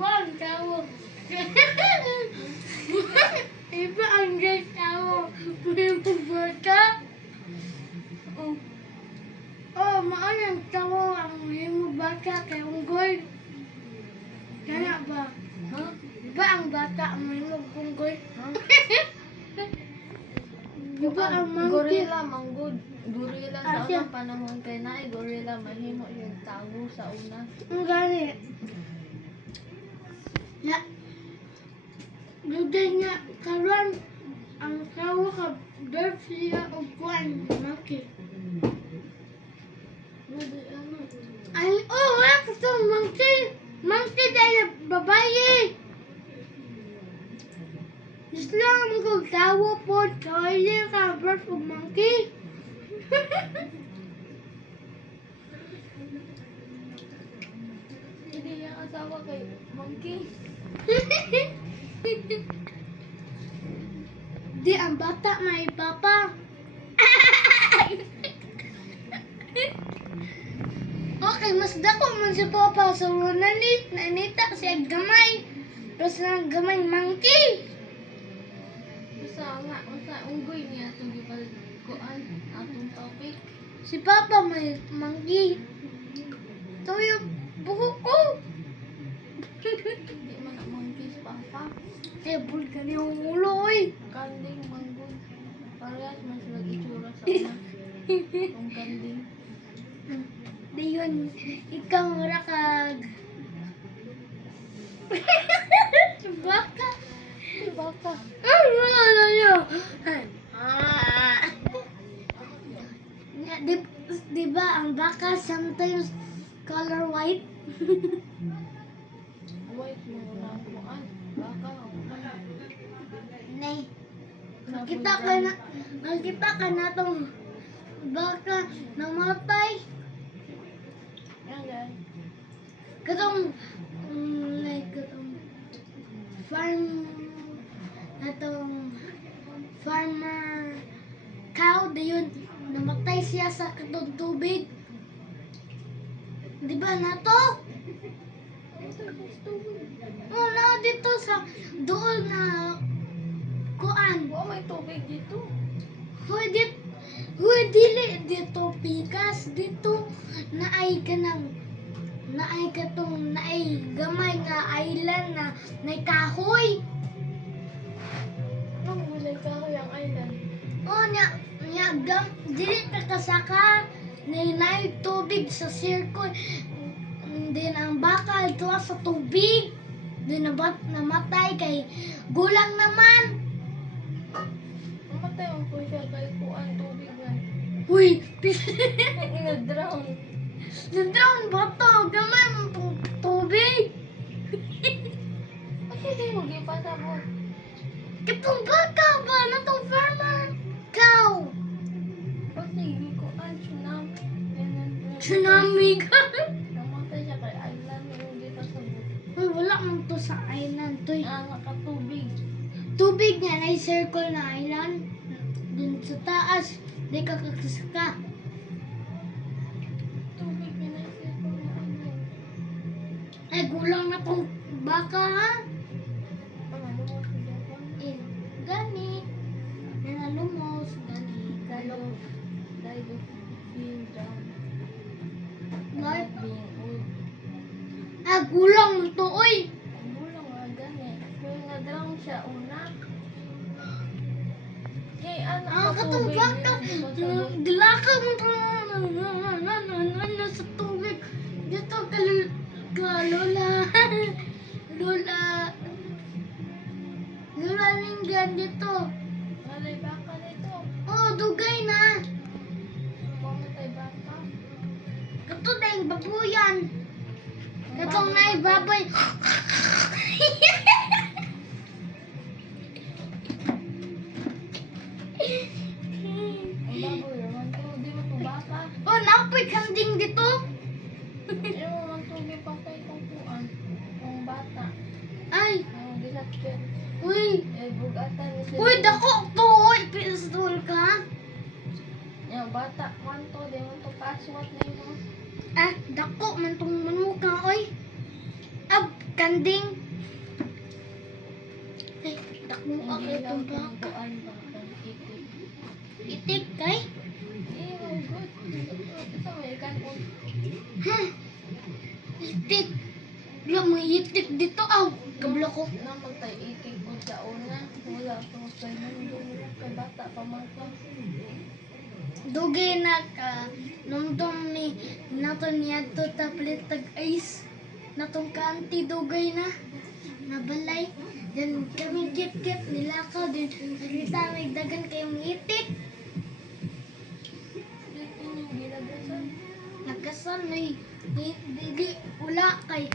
Iba ang tao. Iba ang tao. May bata. Oh, maanang tao ang may bata kay unggoy. Kaya ba? Ha? Iba ang bata ang may unggoy. Ha? Iba ang monkey. Gorilla, manggod. Gorilla sa Asya. unang panahon kay naay gorilla mahimo yung tawo sa una. Ang gani. Ya. Duday nga karon ang tao ka bird siya og kuan monkey. Ay, oh, wala ko sa monkey. Monkey dahil babae. Islam ko tao po kaya ka bird og monkey. Hindi yung asawa kay monkey. Di ang bata may papa. Okay, mas dako man si papa sa nanita siya gamay. Tapos na gamay monkey. Usa unggoy niya itong gipalkuan atong topic. Si papa may monkey. Ito yung buko ko. Hindi man na monkey si papa. Tebol ka niyong ulo oy. Kanding, manggod. Parehas man sila itsura sa una. Itong kanding. Di yun, ikaw rakag. Baka. Baka. Ano niyo? Di ba ang baka sometimes color white? White mo na kuan. Baka. Nay, nakita ka na tong baka namatay. Yan guys. Katong, like, farmer cow, yun, namatay siya sa katong tubig. Di ba na to? Oh, na dito sa doon na kuan. Oh, may tubig dito. Huy, dili dito pikas dito naay katong naay gamay nga island na nay kahoy. Anong gulay ka yung island? Oh, dili ka kasaka nay tubig sa circle. Din ang bakal tuwa sa tubig. Din namatay kay gulang naman. Mamatay ang po siya kay kuan tubig yan. Huy, Ina-drown. nandang bato, gamay mo tubig. Kasi di mo gipasabot. Itong baka ba na tong farmer cow? Kasi kuan tsunami. Tsunami ka. Namatay siya kay island yung gipasabot. Uy, wala man to sa island to. Nakatubig. Tubig nga na circle na island. Dun sa taas, di ka kakasaka. Tubig niya na isip ko na ano. Ay, gulang na tong baka ha. Ano mo siya ba? Gani. Nanalumos, gani. Galo. Died of being drowned. Like, Being old. gulang mo to, oy. Ang gulang nga gani. Kaya na-drown siya una. Kay Katong baka. Dilaka mo to. Sa tubig. Dito ka lola. Lola Linggan dito. Malay baka nito. Oh, dugay na. Mamatay baka. Kato na yung babuyan. Katong na yung baboy. Ang baboy naman to. Di mo to baka. Oh, napoy kanding dito. Di mo man to gipatay kung kuan. Kung bata. Ay, Ang gisakit. uy. Bugatan ni sila. Uy, dako to. Uy, pinasdol ka. Yung bata man to. Di mo to paswat na yun. Dako man tong manuka, oy. landing. Ay, takmo pa Hindi kayo lang itong baka. kuan ba kung itik. Itik kay? Eh, oh good. Sa may kanon. Ha? Itik. Wala mo itik dito aw. Kablo ko. Nang magtay-itik ko sa una. Wala ko sa mundo. Kay bata pa man ko. Dugay na ka. Numdum ni naton niya to tablet tag ice. Natong kanti dugay na. Nabalay. Then kami kit-kit nilakaw din. Nakita may dagan kayong itik. Dito yung ginagasan. Nagkasal may di wala kay